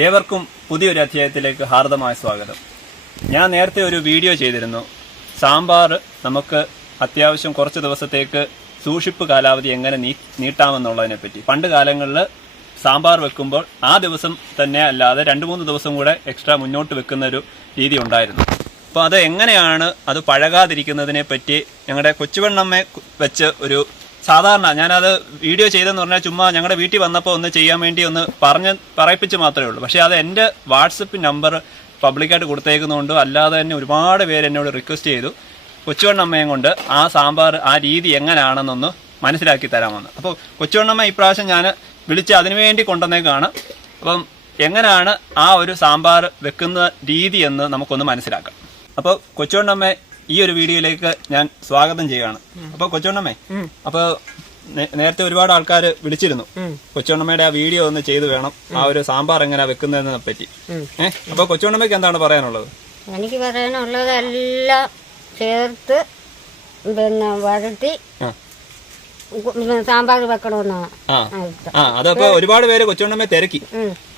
ഏവർക്കും പുതിയൊരു അധ്യായത്തിലേക്ക് ഹാർദമായ സ്വാഗതം. ഞാൻ നേരത്തെ ഒരു വീഡിയോ ചെയ്തിരുന്നു. സാമ്പാർ നമുക്ക് അത്യാവശ്യം കുറച്ച് ദിവസത്തേക്ക് സൂക്ഷിപ്പ് കാലാവധി എങ്ങനെ നീ നീട്ടാമെന്നുള്ളതിനെ പറ്റി പണ്ട് കാലങ്ങളിൽ സാമ്പാർ വെക്കുമ്പോൾ ആ ദിവസം തന്നെ അല്ലാതെ രണ്ട് മൂന്ന് ദിവസം കൂടെ എക്സ്ട്രാ മുന്നോട്ട് വെക്കുന്ന ഒരു രീതി ഉണ്ടായിരുന്നു. അപ്പോൾ അത് എങ്ങനെയാണ് അത് പഴകാതിരിക്കുന്നതിനെ പറ്റി ഞങ്ങളുടെ കൊച്ചുവെണ്ണമ്മ വെച്ച് ഒരു സാധാരണ ഞാനത് വീഡിയോ ചെയ്തെന്ന് പറഞ്ഞാൽ ചുമ്മാ ഞങ്ങളുടെ വീട്ടിൽ വന്നപ്പോൾ ഒന്ന് ചെയ്യാൻ വേണ്ടി ഒന്ന് പറഞ്ഞ് പറയിപ്പിച്ച് മാത്രമേ ഉള്ളൂ. പക്ഷേ അത് എന്റെ വാട്സപ്പ് നമ്പർ പബ്ലിക്കായിട്ട് കൊടുത്തേക്കുന്നതുകൊണ്ട് അല്ലാതെ തന്നെ ഒരുപാട് പേര് എന്നോട് റിക്വസ്റ്റ് ചെയ്തു. കൊച്ചുവണ്ണമ്മയും കൊണ്ട് ആ സാമ്പാർ ആ രീതി എങ്ങനെയാണെന്നൊന്ന് മനസ്സിലാക്കി തരാമെന്ന് അപ്പോൾ കൊച്ചുവണ്ണമ്മ ഇപ്രാവശ്യം ഞാൻ വിളിച്ച് അതിനുവേണ്ടി കൊണ്ടുവന്നേക്കാണ്. അപ്പം എങ്ങനെയാണ് ആ ഒരു സാമ്പാർ വെക്കുന്ന രീതി എന്ന് നമുക്കൊന്ന് മനസ്സിലാക്കാം. അപ്പോൾ കൊച്ചുവണ്ണമ്മ ഈ ഒരു വീഡിയോയിലേക്ക് ഞാൻ സ്വാഗതം ചെയ്യുകയാണ്. അപ്പൊ കൊച്ചുണ്ണമ്മേ അപ്പൊ നേരത്തെ ഒരുപാട് ആൾക്കാർ വിളിച്ചിരുന്നു. കൊച്ചുണ്ണമ്മയുടെ ആ വീഡിയോ ഒന്ന് ചെയ്തു വേണം. ആ ഒരു സാമ്പാർ എങ്ങനെ വെക്കുന്നതിനെ പറ്റി. ഏഹ് അപ്പൊ കൊച്ചുണ്ണമ്മയ്ക്ക് എന്താണ് പറയാനുള്ളത്? എനിക്ക് പറയാനുള്ളത് എല്ലാം ചേർത്ത് പിന്നെ വഴറ്റി ആ. സാമ്പാർ വെക്കണമെന്നാണ്. അതപ്പോ ഒരുപാട് പേര് കൊച്ചുവണ്ണമ്മയെ തിരക്കി.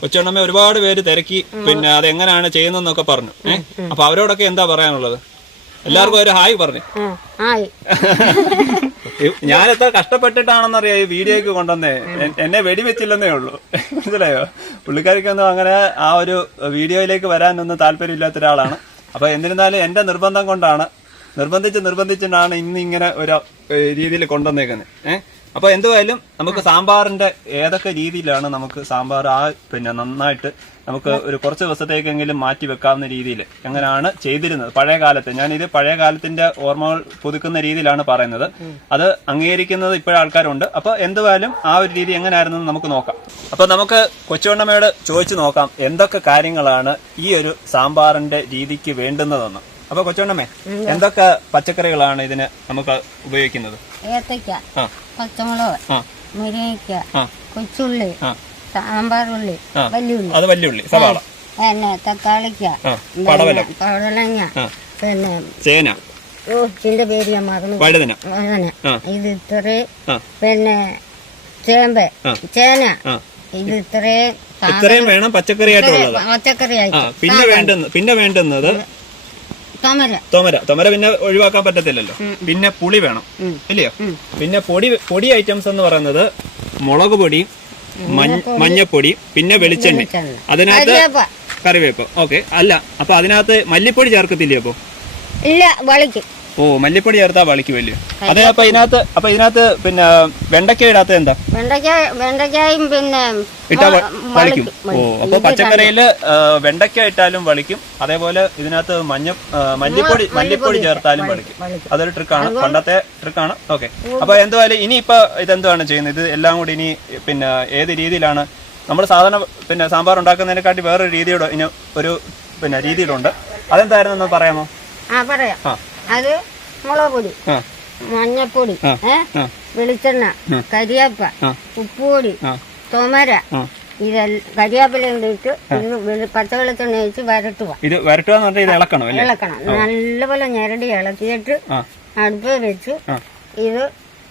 കൊച്ചുണ്ണമ്മ ഒരുപാട് പേര് തിരക്കി. പിന്നെ അത് എങ്ങനെയാണ് ചെയ്യുന്നതെന്നൊക്കെ പറഞ്ഞു. ഏഹ് അപ്പൊ അവരോടൊക്കെ എന്താ പറയാനുള്ളത്? എല്ലാവർക്കും ഒരു ഹായ് പറഞ്ഞു. ഞാൻ എത്ര കഷ്ടപ്പെട്ടിട്ടാണെന്നറിയാം ഈ വീഡിയോക്ക് കൊണ്ടുവന്നേ? എന്നെ വെടിവെച്ചില്ലെന്നേ ഉള്ളൂ. മനസ്സിലായോ? പുള്ളിക്കാരിക്കൊന്നും അങ്ങനെ ആ ഒരു വീഡിയോയിലേക്ക് വരാനൊന്നും താല്പര്യമില്ലാത്ത ഒരാളാണ്. അപ്പൊ എന്നിരുന്നാലും എന്റെ നിർബന്ധം കൊണ്ടാണ് നിർബന്ധിച്ച് നിർബന്ധിച്ചിട്ടാണ് ഇന്ന് ഇങ്ങനെ ഒരു രീതിയിൽ കൊണ്ടുവന്നേക്കുന്നത്. ഏഹ് അപ്പൊ എന്തുവായാലും നമുക്ക് സാമ്പാറിന്റെ ഏതൊക്കെ രീതിയിലാണ് നമുക്ക് സാമ്പാർ ആ പിന്നെ നന്നായിട്ട് നമുക്ക് ഒരു കുറച്ച് ദിവസത്തേക്കെങ്കിലും മാറ്റി വെക്കാവുന്ന രീതിയിൽ എങ്ങനെയാണ് ചെയ്തിരുന്നത്? പഴയ കാലത്ത്. ഞാൻ ഇത് പഴയ കാലത്തിന്റെ ഓർമ്മകൾ പുതുക്കുന്ന രീതിയിലാണ് പറയുന്നത്. അത് അംഗീകരിക്കുന്നത് ഇപ്പോഴും ആൾക്കാരുണ്ട്. അപ്പൊ എന്തുവായാലും ആ ഒരു രീതി എങ്ങനെയായിരുന്നു നമുക്ക് നോക്കാം. അപ്പൊ നമുക്ക് കൊച്ചുവണ്ണമ്മയോട് ചോദിച്ചു നോക്കാം എന്തൊക്കെ കാര്യങ്ങളാണ് ഈ ഒരു സാമ്പാറിന്റെ രീതിക്ക് വേണ്ടുന്നതെന്ന്. അപ്പൊ കൊച്ചുവണ്ണമ്മേ എന്തൊക്കെ പച്ചക്കറികളാണ് ഇതിന് നമുക്ക് ഉപയോഗിക്കുന്നത്? ഏത്തയ്ക്ക പച്ചമുളക് മുരിങ്ങയ്ക്ക കൊച്ചുള്ളി സാമ്പാർ ഉള്ളി. വലിയുള്ളി അത് വല്യുള്ളി സവാള. പിന്നെ തക്കാളിക്ക പടവലങ്ങ പിന്നെ ചേന. ഓ ഇതിന്റെ പേര് ഞാൻ മറന്നു. വഴുതന. ഇത് ഇത്രയും ആ. പിന്നെ ചേമ്പ് ചേന. ഇത് ഇത്രയും സാ- ഇത്രയും വേണം പച്ചക്കറിയായിട്ടുള്ളത് പച്ചക്കറി ആ ആയിട്ട് പിന്നെ വേണ്ടുന്ന പിന്നെ വേണ്ടുന്നത് തോമര. തൊമര. പിന്നെ ഒഴിവാക്കാൻ പറ്റത്തില്ലല്ലോ. പിന്നെ പുളി വേണം. ഇല്ലയോ? പിന്നെ പൊടി പൊടി ഐറ്റംസ് എന്ന് പറയുന്നത് മുളക് പൊടി മഞ്ഞപ്പൊടി. പിന്നെ വെളിച്ചെണ്ണ. അതിനകത്ത്. കറിവേപ്പ്. ഓക്കെ. അല്ല അപ്പൊ അതിനകത്ത് മല്ലിപ്പൊടി ചേർക്കത്തില്ലേ അപ്പൊ? ഇല്ല വളിക്കും. ഓ മല്ലിപ്പൊടി ചേർത്താ വളിക്കുമല്ലോ അതെ അപ്പൊ ഇതിനകത്ത് അപ്പൊ ഇതിനകത്ത് പിന്നെ വെണ്ടയ്ക്ക ഇടാത്ത എന്താ? വെണ്ടയ്ക്ക വെണ്ടയ്ക്കായും പിന്നെ ഇട്ടാ വ- വ- വളിക്കും. ഓ അപ്പൊ പച്ചക്കറിയിൽ ആ, വെണ്ടയ്ക്ക ഇട്ടാലും വളിക്കും. അതേപോലെ ഇതിനകത്ത് മഞ്ഞ ആ, മല്ലിപ്പൊടി മല്ലിപ്പൊടി ചേർത്താലും വളിക്കും. അതൊരു ട്രിക്കാണ്. പണ്ടത്തെ ട്രിക്കാണ്. ഓക്കെ. അപ്പൊ എന്തുവായാലും ഇനി ഇപ്പൊ ഇതെന്തുവാണ് ചെയ്യുന്നത്? ഇത് എല്ലാം കൂടി ഇനി പിന്നെ ഏത് രീതിയിലാണ്? നമ്മൾ സാധാരണ പിന്നെ സാമ്പാർ ഉണ്ടാക്കുന്നതിനെക്കാട്ടി വേറൊരു രീതിയുടെ ഇനി ഒരു പിന്നെ രീതിയിലുണ്ട്. അതെന്തായിരുന്നു പറയാമോ? ആ പറയാം. ആ. അത് മുളക് പൊടി മഞ്ഞപ്പൊടി വെളിച്ചെണ്ണ കരിയാപ്പ ഉപ്പുപൊടി തൊമര ഇതെല്ലാം കരിയാപ്പില ഇട്ട് ഇത് വെളി- പച്ചവെളിച്ചെണ്ണ ഒഴിച്ച് വരട്ടുക. ഇത് വരട്ടുക ഇളക്കണം ഇളക്കണം. നല്ലപോലെ ഞെരടി ഇളക്കിയിട്ട് അടുപ്പ് വെച്ച് ഇത്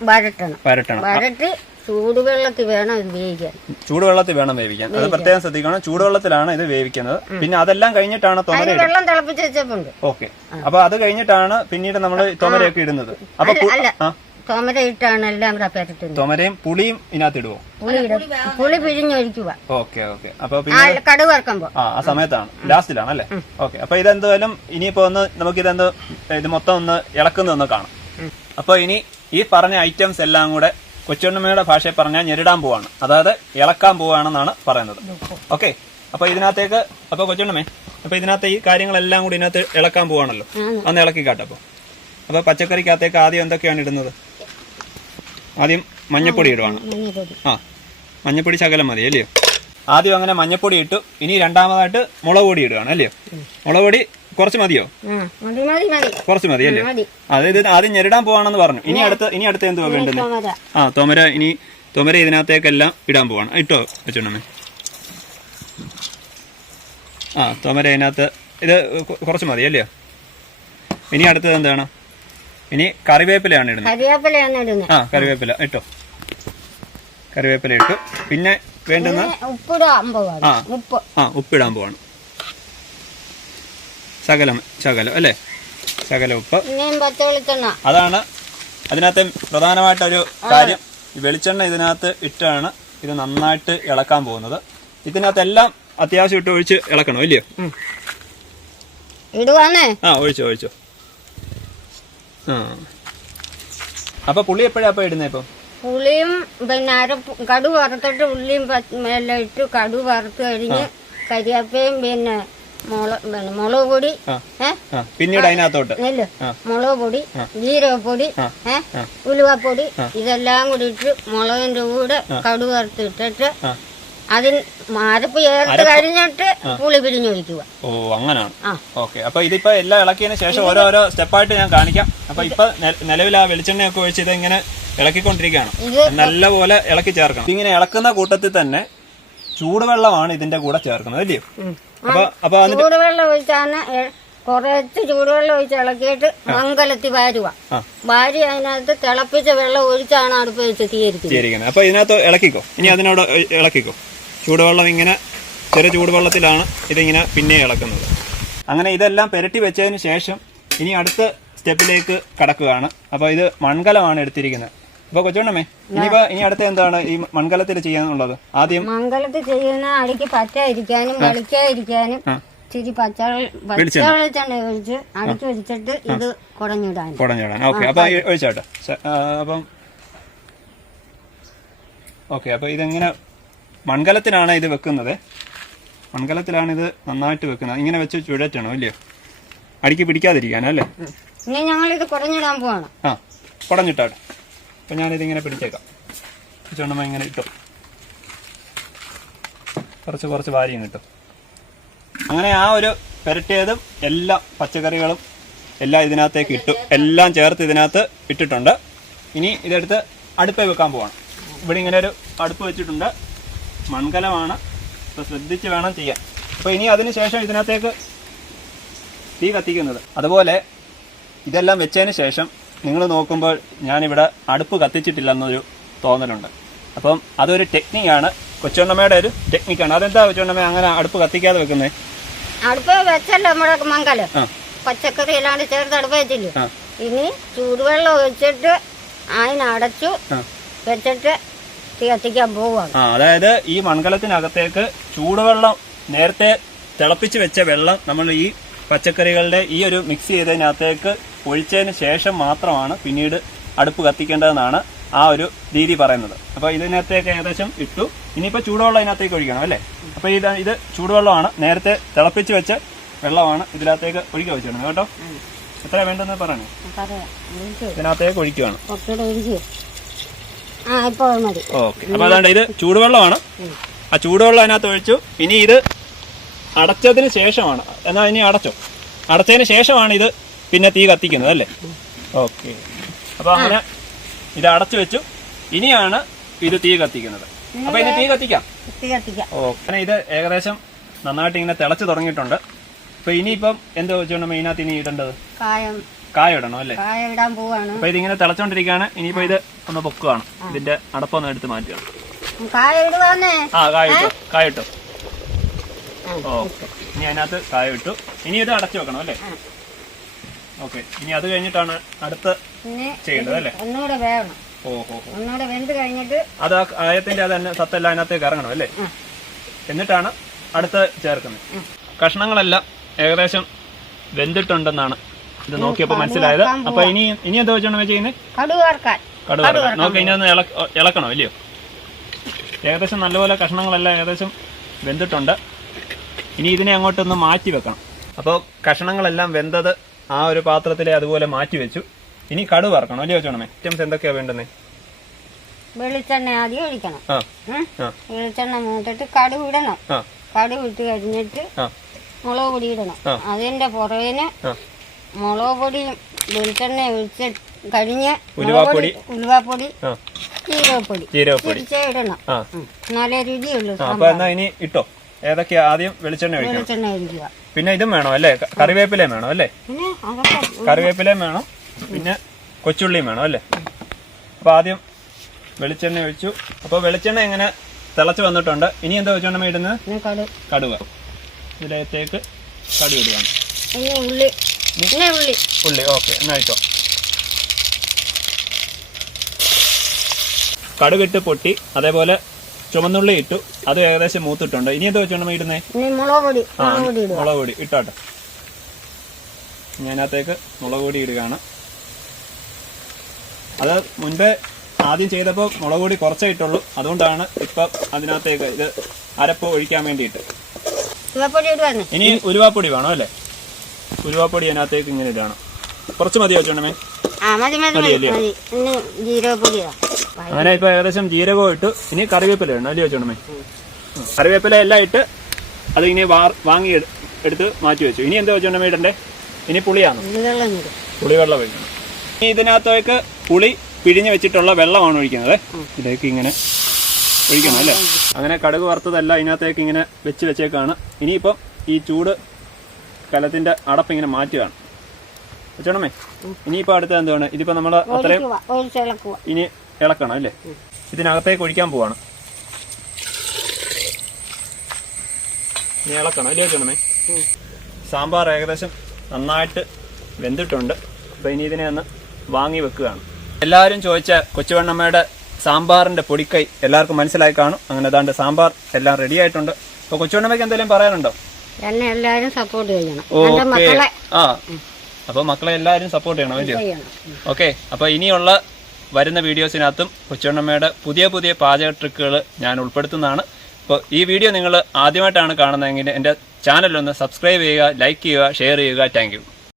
വരട്ടണം. വരട്ടണം. വരട്ടി ചൂടുവെള്ളത്തിൽ വേണം ഇത് വേവിക്കാൻ. ചൂടുവെള്ളത്തിൽ വേണം വേവിക്കാൻ. അത് പ്രത്യേകം ശ്രദ്ധിക്കണം. ചൂടുവെള്ളത്തിലാണ് ഇത് വേവിക്കുന്നത്. പിന്നെ അതെല്ലാം കഴിഞ്ഞിട്ടാണ് തൊമര വെള്ളം തിളപ്പിച്ച് വെച്ചപ്പോണ്ട്. ഓക്കെ. അപ്പൊ അത് കഴിഞ്ഞിട്ടാണ് പിന്നീട് നമ്മൾ തൊമരയൊക്കെ ഇടുന്നത്. അപ്പൊ തോമര ഇട്ടാണ് എല്ലാം കൂടെ പരട്ടുന്നത് തൊമരയും പുളിയും ഇതിനകത്ത് ഇടുവോ? പുളി ഇടും. പുളി പിഴിഞ്ഞൊഴിക്കുക ഓക്കെ ഓക്കെ. അപ്പൊ കടുക് വറക്കുമ്പോ ആ ആ സമയത്താണ്. ലാസ്റ്റിലാണ് അല്ലേ? ഓക്കെ. അപ്പൊ ഇതെന്തായാലും ഇനിയിപ്പോ ഒന്ന് നമുക്ക് ഇതെന്ത് ഇത് മൊത്തം ഒന്ന് ഇളക്കുന്നൊന്ന് കാണാം. അപ്പൊ ഇനി ഈ പറഞ്ഞ ഐറ്റംസ് എല്ലാം കൂടെ കൊച്ചുണ്ണമ്മയുടെ ഭാഷയിൽ പറഞ്ഞാൽ ഞെരിടാൻ പോവാണ്. അതായത് ഇളക്കാൻ പോവാണെന്നാണ് പറയുന്നത്. ഓക്കെ അപ്പൊ ഇതിനകത്തേക്ക് അപ്പൊ കൊച്ചുണ്ണമ്മേ അപ്പൊ ഇതിനകത്ത് ഈ കാര്യങ്ങളെല്ലാം കൂടി ഇതിനകത്ത് ഇളക്കാൻ പോവാണല്ലോ. അന്ന് ഇളക്കി കാട്ടപ്പോ. അപ്പൊ പച്ചക്കറിക്കകത്തേക്ക് ആദ്യം എന്തൊക്കെയാണ് ഇടുന്നത്? ആദ്യം മഞ്ഞപ്പൊടി ഇടുവാണ്. ആ മഞ്ഞപ്പൊടി ശകലം മതി അല്ലയോ ആദ്യം അങ്ങനെ മഞ്ഞപ്പൊടി ഇട്ടു ഇനി രണ്ടാമതായിട്ട് മുളക് പൊടി ഇടുകയാണ് അല്ലയോ മുളക് പൊടി കുറച്ച് മതിയോ? കുറച്ച് മതി അല്ലേ? അതായത് ആദ്യം ഞെരിടാൻ പോവാണെന്ന് പറഞ്ഞു. ഇനി അടുത്ത ഇനി അടുത്ത എന്തുവാ വേണ്ടത്? ആ തോമര ഇനി തോമര ഇതിനകത്തേക്കെല്ലാം ഇടാൻ പോവാണ്. ഇട്ടോ വെച്ചോണ്ടമ്മേ ആ തോമര ഇതിനകത്ത് ഇത് കുറച്ച് മതി അല്ലേ? ഇനി അടുത്തത് എന്താണ്? ഇനി കറിവേപ്പിലയാണ് ഇടുന്നത്. ആ കറിവേപ്പില. ഇട്ടോ. കറിവേപ്പില ഇട്ടു. പിന്നെ വേണ്ടുന്ന ആ ഉപ്പിടാൻ പോവാണ്. ശകലം ശകലം അല്ലേ? ശകലം ഉപ്പ്. അതാണ് അതിനകത്ത് പ്രധാനമായിട്ടൊരു കാര്യം. ഈ വെളിച്ചെണ്ണ ഇതിനകത്ത് ഇട്ടാണ് ഇത് നന്നായിട്ട് ഇളക്കാൻ പോകുന്നത്. ഇതിനകത്ത് എല്ലാം അത്യാവശ്യം ഇട്ട് ഒഴിച്ച് ഇളക്കണം ഇല്ലയോ? ആ ഒഴിച്ചോ ഒഴിച്ചോ. ആ. അപ്പൊ പുളി എപ്പോഴാ അപ്പൊ ഇടുന്നേ ഇപ്പൊ? പുളിയും പിന്നെ അര കടു വറുത്തിട്ട് ഉള്ളിയും എല്ലാം ഇട്ട് കടു വറുത്ത് കഴിഞ്ഞ് കരിയാപ്പയും പിന്നെ മുളക് പൊടി പിന്നീട് അതിനകത്തോട്ട്. മുളക് പൊടി ജീരകപ്പൊടി. ഉലുവപ്പൊടി ഇതെല്ലാം കൂടി ഇട്ട് മുളകിന്റെ കൂടെ കടു വറുത്ത് ഇട്ടിട്ട് ആ. അതിന് അരപ്പ് ചേർത്ത് കഴിഞ്ഞിട്ട് പുളി പിരിഞ്ഞൊഴിക്കുക ഓ അങ്ങനെയാണ് ഓക്കെ. അപ്പൊ ഇതിപ്പോ എല്ലാം ഇളക്കിയതിനു ശേഷം ഓരോരോ സ്റ്റെപ്പായിട്ട് ഞാൻ കാണിക്കാം. അപ്പൊ ഇപ്പൊ നിലവിൽ ആ വെളിച്ചെണ്ണയൊക്കെ ഒഴിച്ച് ഇത് ഇങ്ങനെ ഇളക്കിക്കൊണ്ടിരിക്കുകയാണ് നല്ലപോലെ ഇളക്കി ചേർക്കണം. ഇങ്ങനെ ഇളക്കുന്ന കൂട്ടത്തിൽ തന്നെ ചൂടുവെള്ളമാണ് ഇതിന്റെ കൂടെ ചേർക്കുന്നത് അല്ലയോ ചൂടുവെള്ളം ഒഴിച്ചാണ് കുറച്ച് ചൂടുവെള്ളം ഒഴിച്ച് ഇളക്കിയിട്ട് മംഗലത്തി വാരുക. വാരി അതിനകത്ത് തിളപ്പിച്ച വെള്ളം ഒഴിച്ചാണ് അടുപ്പ് വെച്ച് തീയരിക്കുന്നത്. അപ്പൊ ഇതിനകത്ത് ഇളക്കിക്കോ. ഇനി അതിനോട് ഇളക്കിക്കോ. ചൂടുവെള്ളം ഇങ്ങനെ ചെറിയ ചൂടുവെള്ളത്തിലാണ് ഇതിങ്ങനെ പിന്നെ ഇളക്കുന്നത്. അങ്ങനെ ഇതെല്ലാം പെരട്ടി വെച്ചതിന് ശേഷം ഇനി അടുത്ത സ്റ്റെപ്പിലേക്ക് കടക്കുകയാണ്. അപ്പോൾ ഇത് മൺകലമാണ് എടുത്തിരിക്കുന്നത്. അപ്പൊ കൊച്ചുണ്ണമ്മേ ഇനിയിപ്പോ ഇനി അടുത്ത എന്താണ് ഈ മൺകലത്തിൽ ചെയ്യാനുള്ളത്? ആദ്യം മംഗലത്തിൽ ചെയ്യുന്ന അടിക്ക് പറ്റാതിരിക്കാനും വെളിക്കാതിരിക്കാനും ആ. ഇച്ചിരി പച്ച പച്ച വെളിച്ചെണ്ണ. വെളിച്ചെണ്ണ ഒഴിച്ച് അടിക്ക് വെച്ചിട്ട് ഇത് കുടഞ്ഞിടാൻ. കുടഞ്ഞിടാൻ. ഓക്കെ അപ്പൊ ഈ ഒഴിച്ചാട്ടെ. ശ- ആ, അപ്പം ഓക്കെ അപ്പൊ ഇതെങ്ങനെ മൺകലത്തിലാണ് ഇത് വെക്കുന്നത്? മൺകലത്തിലാണ് ഇത് നന്നായിട്ട് വെക്കുന്നത്. ഇങ്ങനെ വെച്ച് ചുഴറ്റണം ഇല്ലയോ അടിക്ക് പിടിക്കാതിരിക്കാനോ അല്ലേ ഇനി ഞങ്ങൾ ഇത് കുടഞ്ഞിടാൻ പോവാണ്. ആ കുടഞ്ഞിട്ടാട്ടെ. അപ്പൊ ഞാനിതിങ്ങനെ പിടിച്ചേക്കാം. ചുണ്ടുമ്പോൾ ഇങ്ങനെ ഇട്ടു. കുറച്ച് കുറച്ച് വാരിയും കിട്ടും അങ്ങനെ ആ ഒരു പെരട്ടിയതും എല്ലാ പച്ചക്കറികളും എല്ലാം ഇതിനകത്തേക്ക് ഇട്ടു. എല്ലാം ചേർത്ത് ഇതിനകത്ത് ഇട്ടിട്ടുണ്ട്. ഇനി ഇതെടുത്ത് അടുപ്പേ വെക്കാൻ പോവാണ്. ഇവിടെ ഇങ്ങനെ ഒരു അടുപ്പ് വെച്ചിട്ടുണ്ട്. മൺകലമാണ്. ഇപ്പം ശ്രദ്ധിച്ച് വേണം ചെയ്യാൻ. അപ്പോൾ ഇനി അതിന് ശേഷം ഇതിനകത്തേക്ക് തീ കത്തിക്കുന്നത്. അതുപോലെ ഇതെല്ലാം വെച്ചതിന് ശേഷം നിങ്ങൾ നോക്കുമ്പോൾ ഞാനിവിടെ അടുപ്പ് കത്തിച്ചിട്ടില്ലെന്നൊരു തോന്നലുണ്ട്. അപ്പം അതൊരു ടെക്നിക്കാണ് കൊച്ചുണ്ണമ്മയുടെ ഒരു ടെക്നിക്കാണ് അതെന്താ കൊച്ചുണ്ണമ്മ അങ്ങനെ അടുപ്പ് കത്തിക്കാതെ വെക്കുന്നത് അടുപ്പ് വെച്ചല്ലോ നമ്മുടെ മംഗലം. പച്ചക്കറി ഇല്ലാണ്ട് ചേർത്ത് അടുപ്പ് വെച്ചില്ലേ? ഇനി ചൂടുവെള്ളം ഒഴിച്ചിട്ട് അതിനടച്ചു. വെച്ചിട്ട് കത്തിക്കാൻ പോവാണ് അതായത് ഈ മൺകലത്തിനകത്തേക്ക് ചൂടുവെള്ളം നേരത്തെ തിളപ്പിച്ച് വെച്ച വെള്ളം നമ്മൾ ഈ പച്ചക്കറികളുടെ ഈ ഒരു മിക്സ് ചെയ്തതിനകത്തേക്ക് ഒഴിച്ചതിന് ശേഷം മാത്രമാണ് പിന്നീട് അടുപ്പ് കത്തിക്കേണ്ടതെന്നാണ് ആ ഒരു രീതി പറയുന്നത്. അപ്പോൾ ഇതിനകത്തേക്ക് ഏകദേശം ഇട്ടു. ഇനിയിപ്പോൾ ചൂടുവെള്ളം ഇതിനകത്തേക്ക് ഒഴിക്കണം അല്ലേ? അപ്പോൾ ഇത് ഇത് ചൂടുവെള്ളമാണ്. നേരത്തെ തിളപ്പിച്ച് വെച്ച വെള്ളമാണ് ഇതിനകത്തേക്ക് ഒഴിക്കാൻ വെച്ചിരുന്നത്. കേട്ടോ? എത്ര വേണ്ടെന്ന് പറയണേ? ഇതിനകത്തേക്ക് മതി. ഓക്കെ. അപ്പൊ അതാണ്ട് ഇത് ചൂടുവെള്ളമാണ്. ആ ചൂടുവെള്ളം അതിനകത്ത് ഒഴിച്ചു. ഇനി ഇത് അടച്ചതിന് ശേഷമാണ്. എന്നാ ഇനി അടച്ചോ. അടച്ചതിന് ശേഷമാണ് ഇത് പിന്നെ തീ കത്തിക്കുന്നത് അല്ലേ? ഓക്കെ. അപ്പൊ അങ്ങനെ ഇത് അടച്ചു വെച്ചു. ഇനിയാണ് ഇത് തീ കത്തിക്കുന്നത്. അപ്പൊ ഇനി തീ കത്തിക്കാം. ഓ അങ്ങനെ ഇത് ഏകദേശം നന്നായിട്ട് ഇങ്ങനെ തിളച്ചു തുടങ്ങിയിട്ടുണ്ട്. അപ്പൊ ഇനിയിപ്പം എന്തോ വെച്ചോണ്ട് മെയിനകത്ത് ഇനി ഇടേണ്ടത്? കായം. ഇടണം അല്ലേ? അപ്പൊ ഇതിങ്ങനെ തിളച്ചോണ്ടിരിക്കുകയാണ്. ഇനിയിപ്പോ ഇത് ഒന്ന് പൊക്കുകയാണ് ഇതിന്റെ അടപ്പൊന്ന് എടുത്ത് മാറ്റുകയാണ്. ആ കായ കായട്ടോ കായ ഇട്ടു. ഓക്കെ. ഇനി അതിനകത്ത് കായ ഇട്ടു ഇനി ഇത് അടച്ചു വെക്കണം അല്ലേ? ഓക്കെ. ഇനി അത് കഴിഞ്ഞിട്ടാണ് അടുത്ത ചെയ്യേണ്ടത് അല്ലേ? ഒന്നുകൂടെ വേണം ഒന്നുകൂടെ വെന്ത് കഴിഞ്ഞിട്ട് അത് ആ കായത്തിന്റെ അത് തന്നെ സത്തെല്ലാം അതിനകത്തേക്ക് ഇറങ്ങണം അല്ലേ? എന്നിട്ടാണ് അടുത്ത് ചേർക്കുന്നത്. കഷ്ണങ്ങളെല്ലാം ഏകദേശം വെന്തിട്ടുണ്ടെന്നാണ് ഇത് നോക്കിയപ്പോ മനസ്സിലായത്. അപ്പൊ ഇനി ഇനി എന്താ വെച്ചാണ് ചെയ്യുന്നത് കടുവ നോക്കി ഇനി ഒന്ന് ഇള- ഇളക്കണം ഇല്ലയോ? ഏകദേശം നല്ലപോലെ കഷ്ണങ്ങളെല്ലാം ഏകദേശം വെന്തിട്ടുണ്ട്. ഇനി ഇതിനെ അങ്ങോട്ടൊന്ന് മാറ്റി വെക്കണം. അപ്പോൾ കഷണങ്ങളെല്ലാം വെന്തത് ആ ഒരു പാത്രത്തിലെ അതുപോലെ മാറ്റി വെച്ചു. ഇനി കടു വറക്കണം അല്ലേ വെച്ചോണമേ ഐറ്റംസ് എന്തൊക്കെയാ വേണ്ടുന്നത് വെളിച്ചെണ്ണ ആദ്യം ഒഴിക്കണം. വെളിച്ചെണ്ണ മൂത്തിട്ട് കടു ഇടണം. കടു കടുക് ഇട്ട് കഴിഞ്ഞിട്ട് മുളക് പൊടി ഇടണം. അതിന്റെ പുറകിന് മുളക് പൊടിയും വെളിച്ചെണ്ണ ഒഴിച്ച് കഴിഞ്ഞ് ഉലുവാപ്പൊടി. ഉലുവാപ്പൊടി ചീരപ്പൊടി ജീരകപ്പൊടി ജീരകപ്പൊടി. ഇടണം. നല്ല. എന്നാലേ രുചിയുള്ളൂ അപ്പൊ എന്നാ ഇനി ഇട്ടോ. ഏതൊക്കെയാ? ആദ്യം വെളിച്ചെണ്ണ ഒഴിക്കണം. വെളിച്ചെണ്ണ ഒഴിക്കുക. പിന്നെ ഇതും വേണം അല്ലേ? ക- കറിവേപ്പിലയും വേണം അല്ലേ? പിന്നെ അതൊക്കെ കറിവേപ്പിലയും വേണം. പിന്നെ കൊച്ചുള്ളിയും വേണം അല്ലേ? അപ്പൊ ആദ്യം വെളിച്ചെണ്ണ ഒഴിച്ചു. അപ്പൊ വെളിച്ചെണ്ണ എങ്ങനെ തിളച്ച് വന്നിട്ടുണ്ട്. ഇനി എന്താ വെച്ചോണ്ടമ്മ ഇടുന്നത്? കടു കടുവ ഇതിലേക്ക് കടുവ ഇടുകയാണ് ഉള്ളി. ഉള്ളി. ഉള്ളി. ഓക്കെ എന്നാ ഇട്ടോ. കടുകിട്ട് പൊട്ടി. അതേപോലെ ചുമന്നുള്ളി ഇട്ടു. അത് ഏകദേശം മൂത്തിട്ടുണ്ട്. ഇനി എന്താ വെച്ചോണ്ടമ്മ ഇടുന്നേ? മുളക് പൊടി മുളക് ഇട്ടോട്ടെ. ഞാനകത്തേക്ക് മുളക് പൊടി ഇടുകയാണ്. അത് മുൻപേ ആദ്യം ചെയ്തപ്പോൾ മുളക് പൊടി കുറച്ചേ ഇട്ടുള്ളൂ. അതുകൊണ്ടാണ് ഇപ്പം അതിനകത്തേക്ക് ഇത് അരപ്പ് ഒഴിക്കാൻ വേണ്ടിയിട്ട്. ഇനി ഉരുവാപ്പൊടി വേണം അല്ലേ? ഉരുവാപ്പൊടി അതിനകത്തേക്ക് ഇങ്ങനെ ഇടണം. കുറച്ച് മതി വെച്ചോണ്ടമേ അങ്ങനെ ഇപ്പൊ ഏകദേശം ജീരകം ഇട്ട്. ഇനി കറിവേപ്പില ഇടണം അല്ലേ ചോണമേ കറിവേപ്പില എല്ലാം ഇട്ട് അത് ഇനി വാങ്ങി എടുത്ത് മാറ്റി വെച്ചു. ഇനി എന്താ ചോണമേ ഇടണ്ടേ? ഇനി പുളിയാണ്? പുളിവെള്ളം ഒഴിക്കണം. ഇനി ഇതിനകത്തേക്ക് പുളി പിഴിഞ്ഞ് വെച്ചിട്ടുള്ള വെള്ളമാണ് ഒഴിക്കുന്നത്. ഇതിലേക്ക് ഇങ്ങനെ ഒഴിക്കണം അല്ലേ? അങ്ങനെ കടുക് വറുത്തതല്ല ഇതിനകത്തേക്ക് ഇങ്ങനെ വെച്ച് വെച്ചേക്കാണ്. ഇനിയിപ്പം ഈ ചൂട് കലത്തിന്റെ അടപ്പ് ഇങ്ങനെ മാറ്റുകയാണ്. വെച്ചോണമേ? ഇനിയിപ്പോ അടുത്ത എന്താണ് ഇതിപ്പോ നമ്മൾ അത്രയും ഇനി ഇളക്കണം അല്ലേ? ഇതിനകത്തേക്ക് ഒഴിക്കാൻ പോവാണ്. ഇനി ഇളക്കണം. അല്ലേ വെച്ചോണമേ? സാമ്പാർ ഏകദേശം നന്നായിട്ട് വെന്തിട്ടുണ്ട്. അപ്പൊ ഇനി ഇതിനെ ഒന്ന് വാങ്ങി വെക്കുകയാണ്. എല്ലാവരും ചോദിച്ച കൊച്ചുവണ്ണമ്മയുടെ സാമ്പാറിന്റെ പൊടിക്കൈ എല്ലാവർക്കും മനസ്സിലായി കാണും. അങ്ങനെ ഏതാണ്ട് സാമ്പാർ എല്ലാം റെഡി ആയിട്ടുണ്ട്. അപ്പൊ കൊച്ചുവണ്ണമ്മയ്ക്ക് എന്തെങ്കിലും പറയാനുണ്ടോ? എന്നെ എല്ലാവരും സപ്പോർട്ട് ചെയ്യണം. ആ. അപ്പൊ മക്കളെ എല്ലാവരും സപ്പോർട്ട് ചെയ്യണം അല്ലയോ ഓക്കെ അപ്പോൾ ഇനിയുള്ള വരുന്ന വീഡിയോസിനകത്തും കൊച്ചുണ്ണമ്മയുടെ പുതിയ പുതിയ പാചക ട്രിക്കുകൾ ഞാൻ ഉൾപ്പെടുത്തുന്നതാണ്. അപ്പോൾ ഈ വീഡിയോ നിങ്ങൾ ആദ്യമായിട്ടാണ് കാണുന്നതെങ്കിൽ എന്റെ ചാനലൊന്ന് സബ്സ്ക്രൈബ് ചെയ്യുക ലൈക്ക് ചെയ്യുക ഷെയർ ചെയ്യുക. താങ്ക്